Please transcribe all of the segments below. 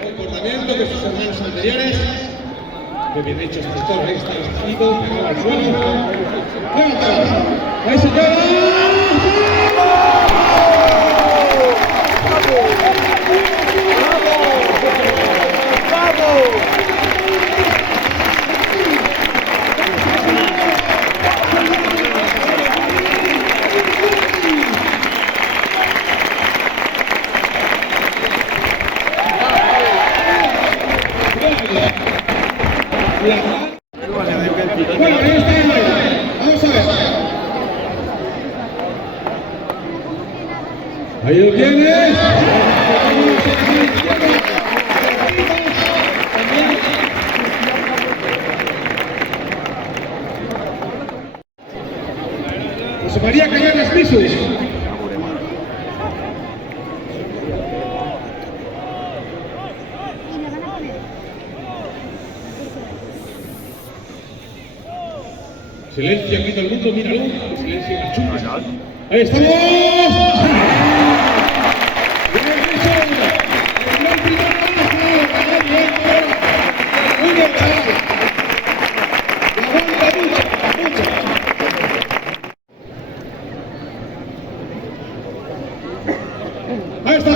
comportamiento que sus hermanos anteriores. Muy bien hecho este toro, ahí está bajito, pegado al suelo. ¡Ahí se queda! Bueno, ahí está. Vamos a ver. Ahí lo tienes. José María Cañadas Misu. Silencio aquí todo el mundo, míralo. Silencio, machuca. Ahí estamos. Ahí está.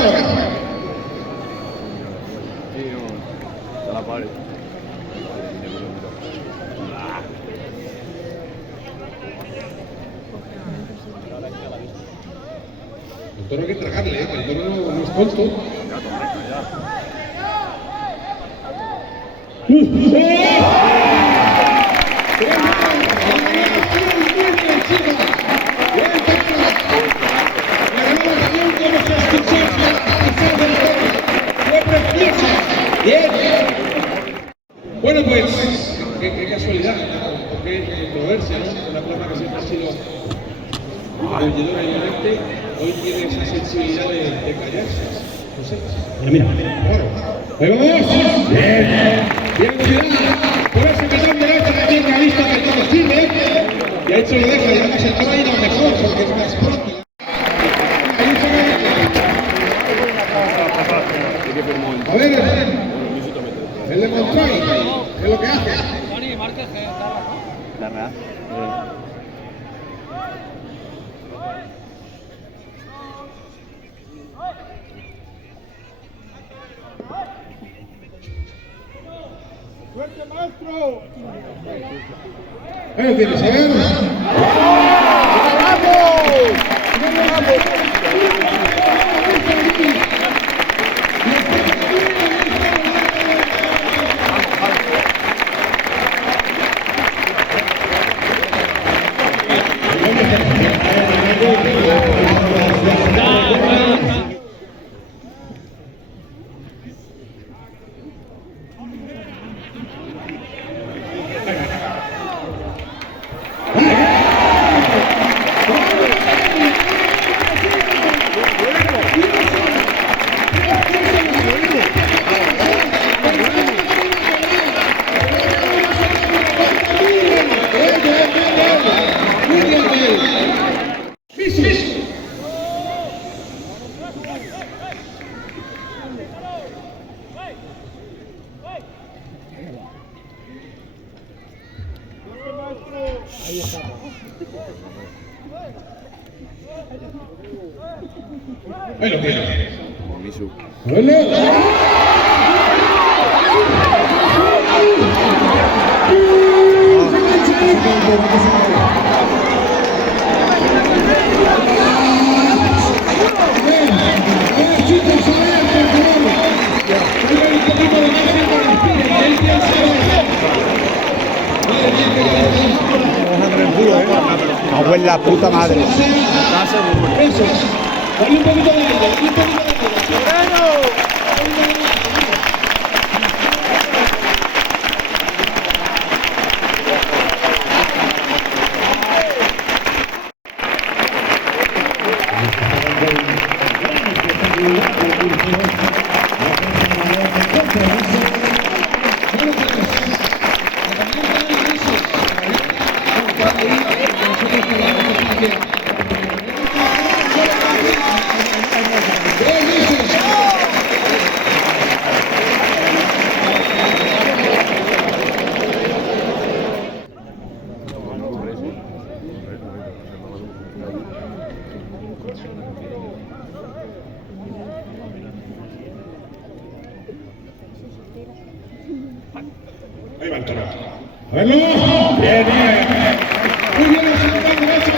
El toro hay que tragarle, que el toro no es tonto. Bueno, pues, qué casualidad, qué controversia, ¿no? Una plaza que siempre ha sido vendedora y valiente, hoy tiene esa sensibilidad de callarse. No sé. Mira. Bueno, ahí vamos. Bien. Bien, cuidado. Por ese pedón derecho también que ha visto que todo sirve. Y ha hecho lo deja y además el toro ha ido mejor porque es más pronto. A ver, el de control, ¿qué es lo que hace? La verdad. ¡Suerte, maestro! Ahí tienes, ¿eh? Ahí está. Ahí lo tiene. Misu. Cago en la puta madre. Eso. Dale un poquito de aire, dale un poquito de aire. Ahí va el toro. A verlo. Bien, bien. Muy bien, la segunda derecha.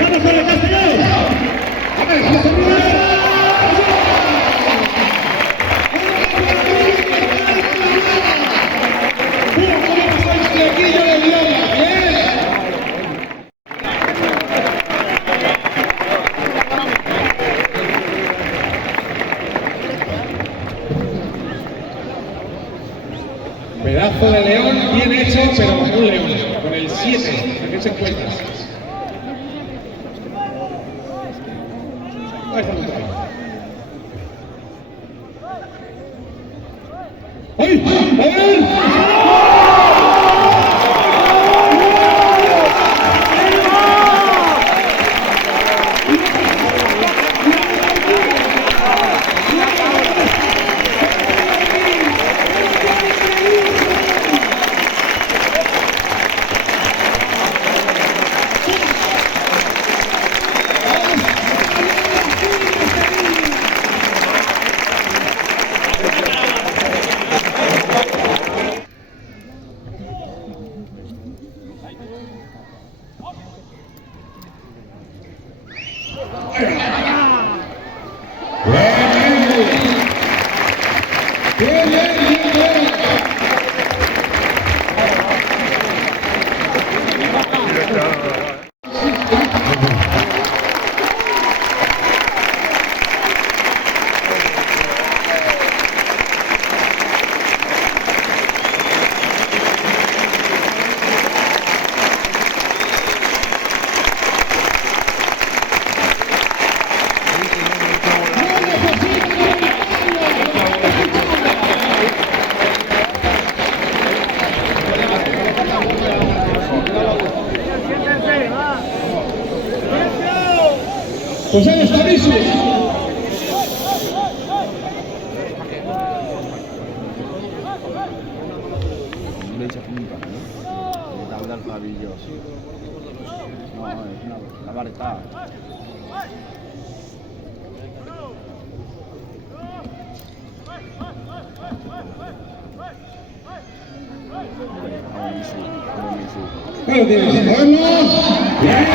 ¡Vamos con el Castellón! ¡A ver, vamos a pedazo de león, bien hecho, pero un león, con el 7, ¿a qué se encuentra? Ahí está el trabajo. ¡Ay! ¡A ver! Pues ahí está Misu. Leche punta, ¿no? De tabla al pabillo. No, es una vareta. Bueno, tienes, ¡vamos! ¡Bien!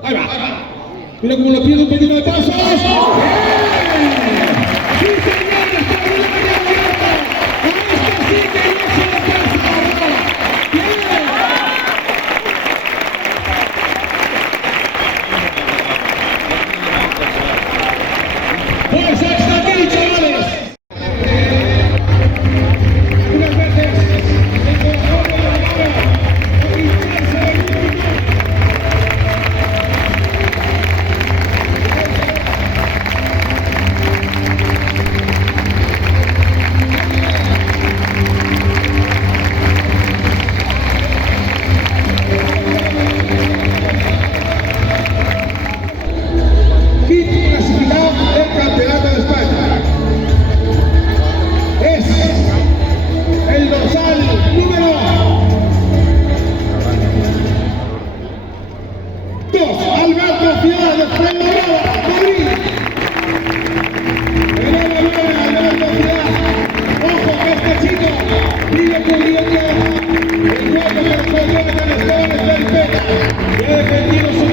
Ahí va. Mira cómo lo pierde un poquito de pasos. ¡Bien! ¡Sí, señor! ¡Está bien abierta! ¡A esta sí que no se la pasa! ¡Bien! Pues hasta aquí, chavales. Unas veces el corazón de la mano a hincharse del mundo. Quinto clasificado del Campeonato de España es el dorsal número 2, Alberto Ciudad de Fuenlabrada, Madrid. Alberto Ciudad. Ojo que este chico vive cubriendo el juego que respondió en el Esteban del PETA, que ha defendido su